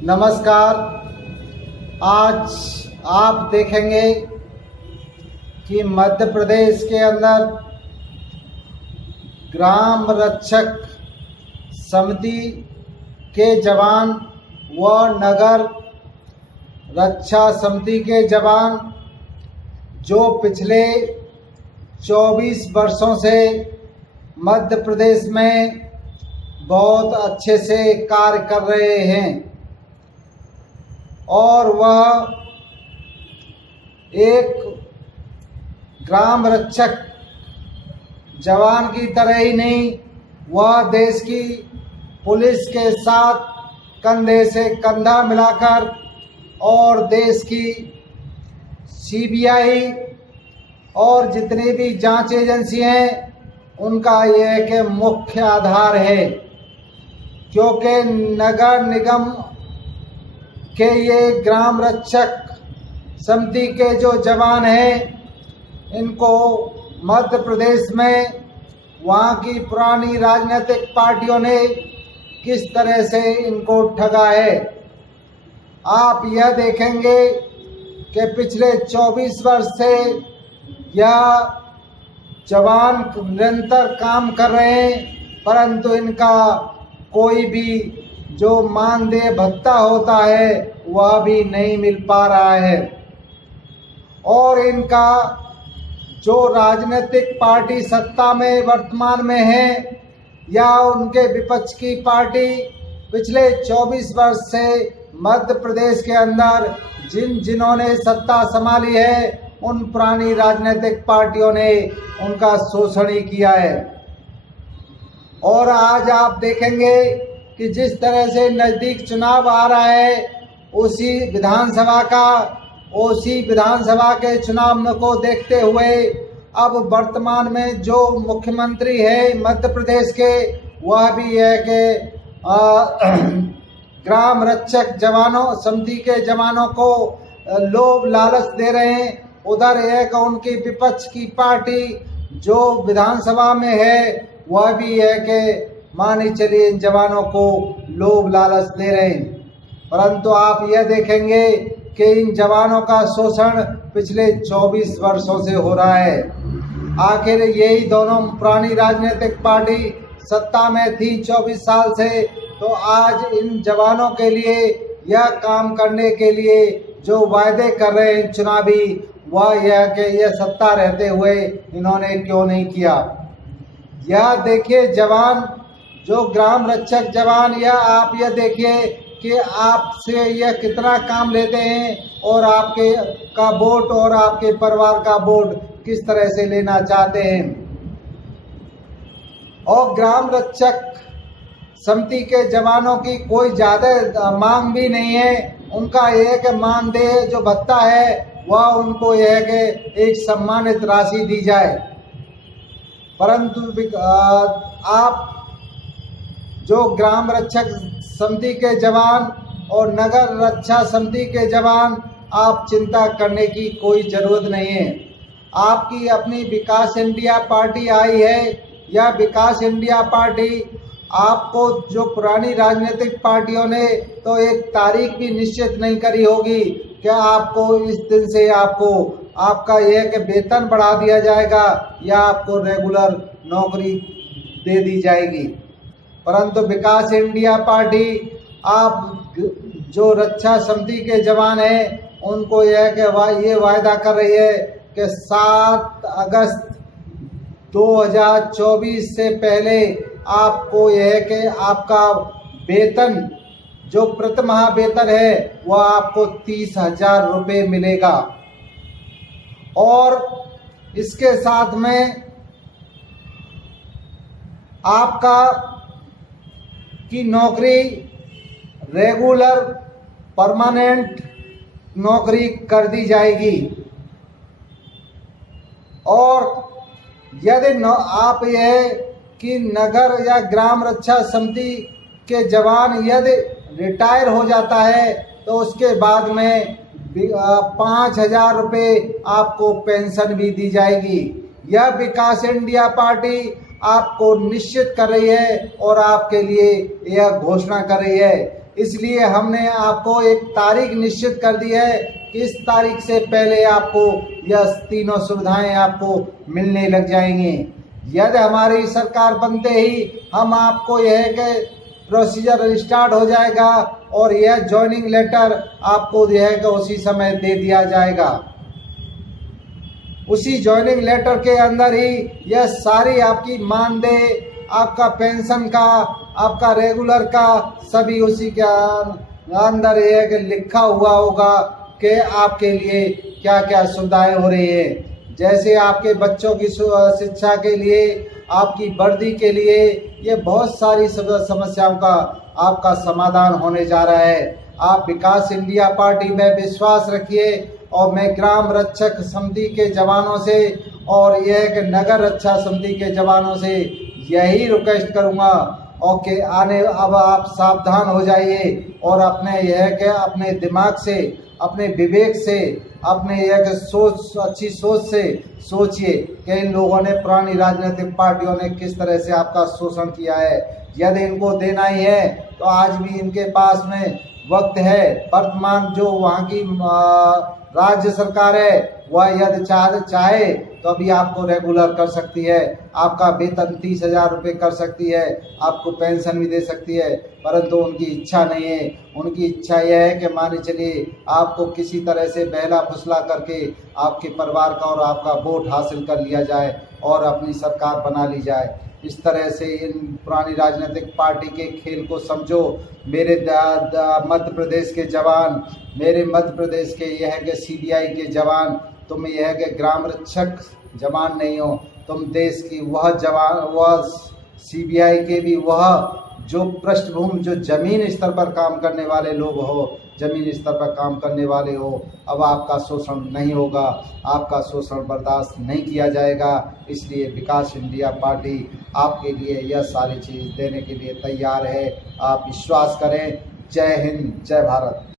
नमस्कार। आज आप देखेंगे कि मध्य प्रदेश के अंदर ग्राम रक्षक समिति के जवान व नगर रक्षा समिति के जवान जो पिछले 24 वर्षों से मध्य प्रदेश में बहुत अच्छे से कार्य कर रहे हैं और वह एक ग्राम रक्षक जवान की तरह ही नहीं, वह देश की पुलिस के साथ कंधे से कंधा मिलाकर और देश की सीबीआई और जितनी भी जांच एजेंसी हैं उनका यह एक मुख्य आधार है, क्योंकि नगर निगम के ये ग्राम रक्षक समिति के जो जवान हैं इनको मध्य प्रदेश में वहाँ की पुरानी राजनीतिक पार्टियों ने किस तरह से इनको ठगा है। आप यह देखेंगे कि पिछले 24 वर्ष से यह जवान निरंतर काम कर रहे हैं, परंतु इनका कोई भी जो मानदेय भत्ता होता है वह भी नहीं मिल पा रहा है। और इनका जो राजनीतिक पार्टी सत्ता में वर्तमान में है या उनके विपक्ष की पार्टी पिछले 24 वर्ष से मध्य प्रदेश के अंदर जिन्होंने सत्ता संभाली है उन पुरानी राजनीतिक पार्टियों ने उनका शोषण ही किया है। और आज आप देखेंगे कि जिस तरह से नज़दीक चुनाव आ रहा है उसी विधानसभा के चुनाव को देखते हुए अब वर्तमान में जो मुख्यमंत्री है मध्य प्रदेश के वह भी है कि ग्राम रक्षक जवानों समिति के जवानों को लोभ लालच दे रहे हैं। उधर एक उनकी विपक्ष की पार्टी जो विधानसभा में है वह भी है कि मानी चलिए इन जवानों को लोभ लालच दे रहे हैं। परंतु आप यह देखेंगे कि इन जवानों का शोषण पिछले 24 वर्षों से हो रहा है। आखिर यही दोनों पुरानी राजनीतिक पार्टी सत्ता में थी 24 साल से, तो आज इन जवानों के लिए यह काम करने के लिए जो वायदे कर रहे हैं चुनावी, वह यह कि यह सत्ता रहते हुए इन्होंने क्यों नहीं किया। यह देखिए जवान जो ग्राम रक्षक जवान, यह आप यह देखिए कि आपसे यह कितना काम लेते हैं और आपके का वोट और आपके परिवार का वोट किस तरह से लेना चाहते हैं। और ग्राम रक्षक समिति के जवानों की कोई ज़्यादा मांग भी नहीं है। उनका एक मानदेय जो भत्ता है वह उनको यह है कि एक सम्मानित राशि दी जाए। परंतु आप जो ग्राम रक्षक समिति के जवान और नगर रक्षा समिति के जवान, आप चिंता करने की कोई ज़रूरत नहीं है। आपकी अपनी विकास इंडिया पार्टी आई है। यह विकास इंडिया पार्टी आपको जो पुरानी राजनीतिक पार्टियों ने तो एक तारीख भी निश्चित नहीं करी होगी कि आपको इस दिन से आपको आपका यह कि वेतन बढ़ा दिया जाएगा या आपको रेगुलर नौकरी दे दी जाएगी। परंतु विकास इंडिया पार्टी आप जो रक्षा समिति के जवान हैं उनको यह कि ये वायदा कर रही है कि 7 अगस्त 2024 से पहले आपको यह है कि आपका वेतन जो प्रतिमाह वेतन है वह आपको 30,000 रुपये मिलेगा। और इसके साथ में आपका की नौकरी रेगुलर परमानेंट नौकरी कर दी जाएगी। और यदि आप यह कि नगर या ग्राम रक्षा समिति के जवान यदि रिटायर हो जाता है तो उसके बाद में 5,000 रुपये आपको पेंशन भी दी जाएगी। यह विकास इंडिया पार्टी आपको निश्चित कर रही है और आपके लिए यह घोषणा कर रही है इसलिए हमने आपको एक तारीख निश्चित कर दी है कि इस तारीख से पहले आपको यह तीनों सुविधाएं आपको मिलने लग जाएंगी। यदि हमारी सरकार बनते ही हम आपको यह कि प्रोसीजर स्टार्ट हो जाएगा और यह ज्वाइनिंग लेटर आपको यह कि उसी समय दे दिया जाएगा। उसी ज्वाइनिंग लेटर के अंदर ही यह सारी आपकी मानदेय, आपका पेंशन का, आपका रेगुलर का, सभी उसी के अंदर यह लिखा हुआ होगा कि आपके लिए क्या क्या सुविधाएं हो रही है। जैसे आपके बच्चों की शिक्षा के लिए, आपकी वर्दी के लिए, ये बहुत सारी समस्याओं का आपका समाधान होने जा रहा है। आप विकास इंडिया पार्टी में विश्वास रखिए और मैं ग्राम रक्षक समिति के जवानों से और यह कि नगर रक्षा समिति के जवानों से यही रिक्वेस्ट करूंगा और कि अब आप सावधान हो जाइए और अपने यह कि अपने दिमाग से, अपने विवेक से, अपने एक सोच, अच्छी सोच से सोचिए कि इन लोगों ने, पुरानी राजनीतिक पार्टियों ने किस तरह से आपका शोषण किया है। यदि इनको देना ही है तो आज भी इनके पास में वक्त है। वर्तमान जो वहाँ की राज्य सरकार है वह यदि चाहे तो अभी आपको रेगुलर कर सकती है, आपका वेतन 30,000 रुपये कर सकती है, आपको पेंशन भी दे सकती है, परंतु उनकी इच्छा नहीं है। उनकी इच्छा यह है कि मान चलिए आपको किसी तरह से बहला फुसला करके आपके परिवार का और आपका वोट हासिल कर लिया जाए और अपनी सरकार बना ली जाए। इस तरह से इन पुरानी राजनीतिक पार्टी के खेल को समझो। मेरे मध्य प्रदेश के जवान, मेरे मध्य प्रदेश के यह के सीबीआई के जवान, तुम यह के ग्राम रक्षक जवान नहीं हो, तुम देश की वह जवान, वह सीबीआई के भी वह जो पृष्ठभूमि, जो जमीन स्तर पर काम करने वाले लोग हो, जमीन स्तर पर काम करने वाले हो। अब आपका शोषण नहीं होगा, आपका शोषण बर्दाश्त नहीं किया जाएगा। इसलिए विकास इंडिया पार्टी आपके लिए यह सारी चीज़ देने के लिए तैयार है। आप विश्वास करें। जय हिंद, जय भारत।